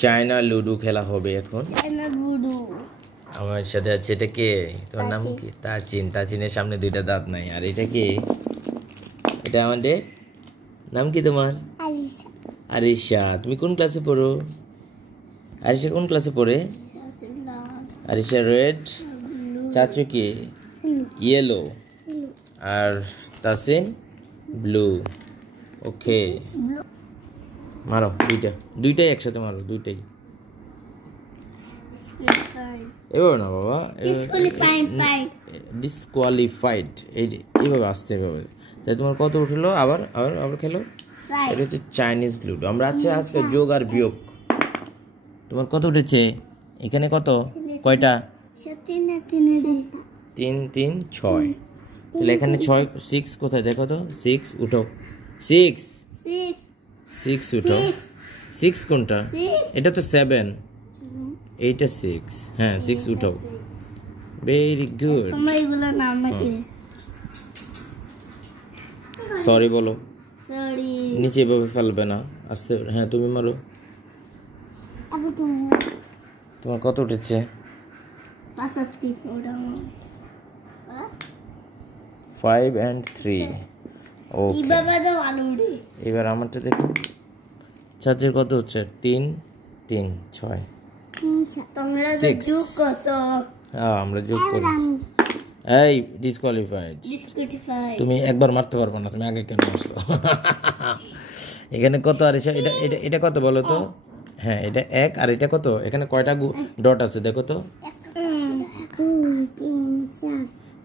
China ludo খেলা হবে এখন। China ludo. আমার সাথে আছে, এটা কে? তোমার নাম কি? তাচিন। তাচিনের সামনে দুইটা দাঁত নাই। আর এটা কে? এটা আমাদের নাম কি তোমার? আরিশা। আরিশা। তুমি কোন ক্লাসে পড়ো? আরিশা কোন ক্লাসে পড়ে? আরিশা রেড। চাচু কি? ইয়েলো। আর তাসিন ব্লু। ওকে, মারো দুইটাই একসাথে মারো, দুইটাই। এভাবে না বাবা, ডিসকোয়ালিফাইড। এই যে এইভাবে আসতে হবে। তাই তোমার কত উঠলো? আবার আবার আবার খেলো। এটা হচ্ছে চাইনিজ লুডো। আমরা আছি আজকে যোগ আর বিয়োগ। তোমার কত উঠেছে? এখানে কত? কয়টা? 3 3 6। তাহলে এখানে 6 6 কোথায় দেখো তো? 6 উঠো। 6 উঠো। 6 কোনটা? এটা তো 7। এইটা 6। হ্যাঁ 6 উঠাও। Very good. সরি বলো। নিচে এভাবে ফেলবে না, আস্তে। হ্যাঁ তুমি মারো। তোমার কত উঠেছে? 5 and 3। ওকে, এবার আমারটা দেখো। চাচের কত হচ্ছে? 3 3 6। আমরা যোগ করেছি। এই ডিসকোয়ালিফাইড। তুমি একবার মারতে পারবে না, তুমি আগে কেন মারছো? এখানে কত? আর এটা এটা এটা কত বলো তো? হ্যাঁ এটা 1। আর এটা কত? এখানে কয়টা ডট আছে দেখো তো?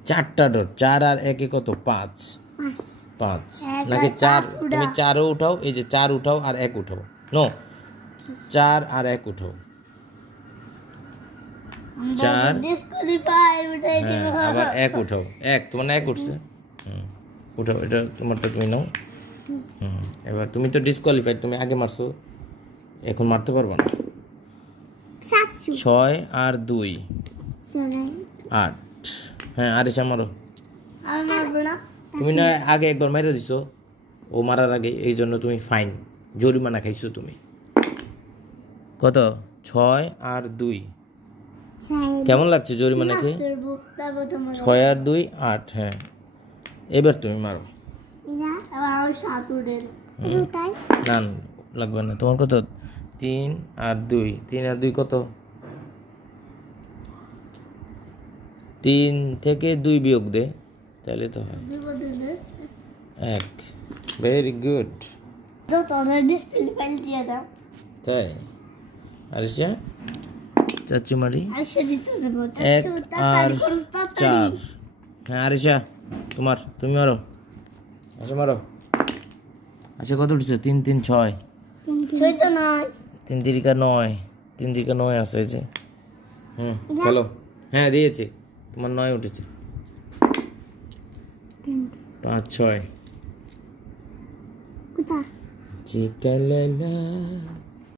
4টা ডট। 4 আর 1 কত? 5 5 নাকি 4? তুমি 4ও উঠাও। এই যে 4 উঠাও আর 1 উঠাও। নো, 4 আর 1 উঠাও। 4 আবার 1 উঠাও। 1 তোমার 1 উঠছে। উঠাও, এটা তোমারটা তুমি নাও। এবার তুমি তো ডিসকোয়ালিফাইড, তুমি আগে মারছো, এখন মারতে পারবো না। 6 আর 2 8। হ্যাঁ আরিশা মারো। তুমি না আগে একবার মেরে দিছো ও মারার আগে, এই জন্য তুমি ফাইন, জরিমানা খাইছো তুমি। কত? 6 আর 2। কেমন লাগছে জরিমানা খেয়ে? 6 আর 2 8। হ্যাঁ এবার তুমি মারো। না লাগবে না। তোমার কত? 3 আর 2। 3 আর 2 কত? 3 থেকে 2 বিয়োগ দে, তাহলে তো হয় 1। Very good. তাই আরিশা চাচু মারি 1 আর 4। হ্যাঁ আরিশা তোমার, তুমি মারো। আচ্ছা মারো। আচ্ছা কত উঠছে? 3 3 6। 3 3 9। 3 3 9 আছে এই যে। চলো। হ্যাঁ দিয়েছে, তোমার 9 উঠেছে। 5 6। চিকালালা